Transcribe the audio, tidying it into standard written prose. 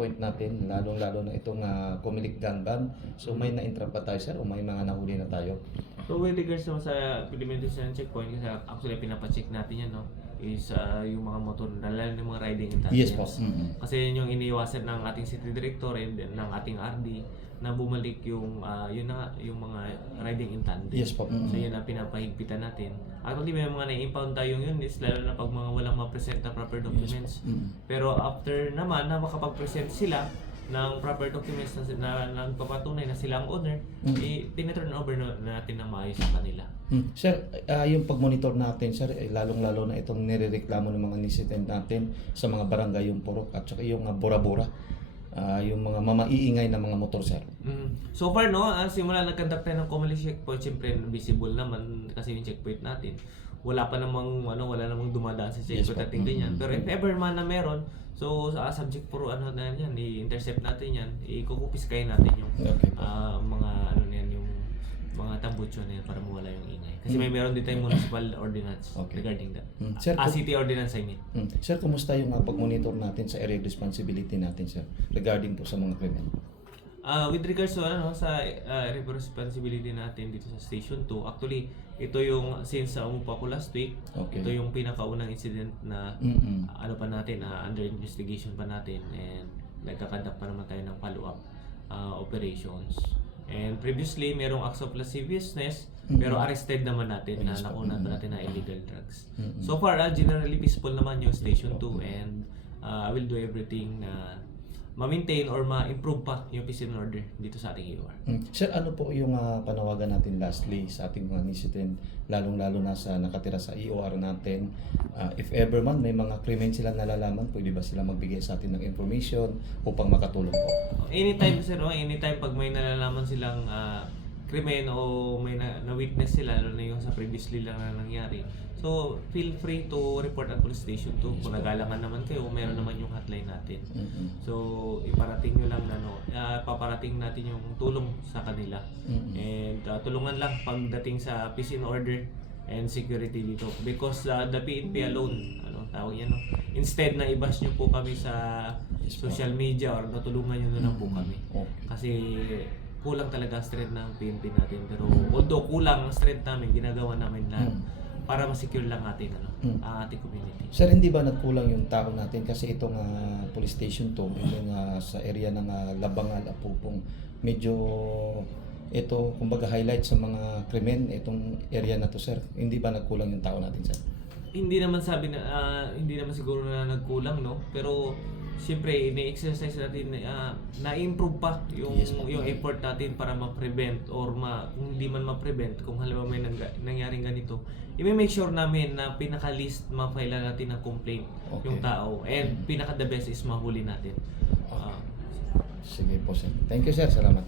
checkpoint natin, lalong-lalo na itong Comelec Ganban. So may na-entrap pa tayo sir o may mga nahuli na tayo? So with regards naman sa implementation ng checkpoint, kasi actually pinapacheck natin yan, no, is yung mga motor, lalo ng mga riding Yes intelligence. po. Kasi yun yung iniiwasan ng ating city director and then ng ating RD na bumalik yung yun na nga, yung mga riding in tandem. Yes po. So yun ang pinapahigpitan natin. Actually may mga na-impound tayong units, lalo na pag mga walang ma-present na proper documents. Pero after naman na makapag-present sila ng proper documents na nagpapatunay na sila ang owner, tinaturn over na natin ng maayos sa kanila. Sir, yung pag-monitor natin, sir, lalong-lalo na itong nirereklamo ng mga resident natin sa mga barangay, yung Purok at saka yung Bora-Bora, yung mga mamaiingay na mga motor, sir. So far, no, simula nag-conduct tayo ng Comelec checkpoint, siyempre visible naman kasi yung checkpoint natin. Wala namang dumadaan sa checkpoint natin ganyan. Pero if ever man na meron, so subject for na yan, i-intercept natin yan, i-kukupiskayin natin yung mga yung mga tambucho na yan para mawala yung ingay. Kasi may meron din tayong municipal ordinance regarding that. Sir, city ordinance, I mean. Sir, kumusta yung pag-monitor natin sa area responsibility natin, sir, regarding po sa mga krimen? With regards to sa area responsibility natin dito sa Station 2, actually ito yung since umupo ako last week, ito yung pinakaunang incident na pa natin, under investigation pa natin, and nagkakandak pa naman tayo ng follow-up operations. And previously merong acts of lasciviousness, pero arrested naman natin na nakunan pa natin na illegal drugs. So far, generally peaceful naman yung Station 2, and I will do everything na ma-maintain or ma-improve pa yung peace and order dito sa ating EOR. Sir, ano po yung panawagan natin lastly sa ating mga resident, lalong-lalo na sa nakatira sa EOR natin? If ever man may mga krimen sila nalalaman, pwede ba sila magbigay sa atin ng information upang makatulong po? Anytime, sir, anytime pag may nalalaman silang krimen o may na-witness sila, lalo na yung sa previously lang na nangyari. So, feel free to report at police station to. Kung nagalangan naman kayo, meron naman yung hotline natin. So, iparating nyo lang na paparating natin yung tulong sa kanila. And tulungan lang pagdating sa peace and order and security dito. Because the PNP alone, tawag yan, instead na i-bash nyo po kami sa social media or natulungan nyo na lang po kami. Kasi kulang talaga ang strength ng PNP natin. Pero although kulang ang strength namin, ginagawa namin lahat para ma-secure lang ating ating community. Sir, hindi ba nagkulang yung tao natin kasi itong police station to, yung sa area ng Labangal, Apupong, medyo ito kumbaga highlight sa mga krimen itong area na to, sir. Hindi ba nagkulang yung tao natin, sir? Hindi naman hindi naman siguro na nagkulang, no, pero siyempre ini-exercise natin na-improve pa yung effort natin para ma-prevent or kung hindi man ma-prevent, kung halimbawa may nangyaring ganito, i-make sure namin na pinaka-least ma-file natin ng complaint yung tao, and pinaka-the best is mahuli natin. Sige po, sir. Thank you, sir. Salamat.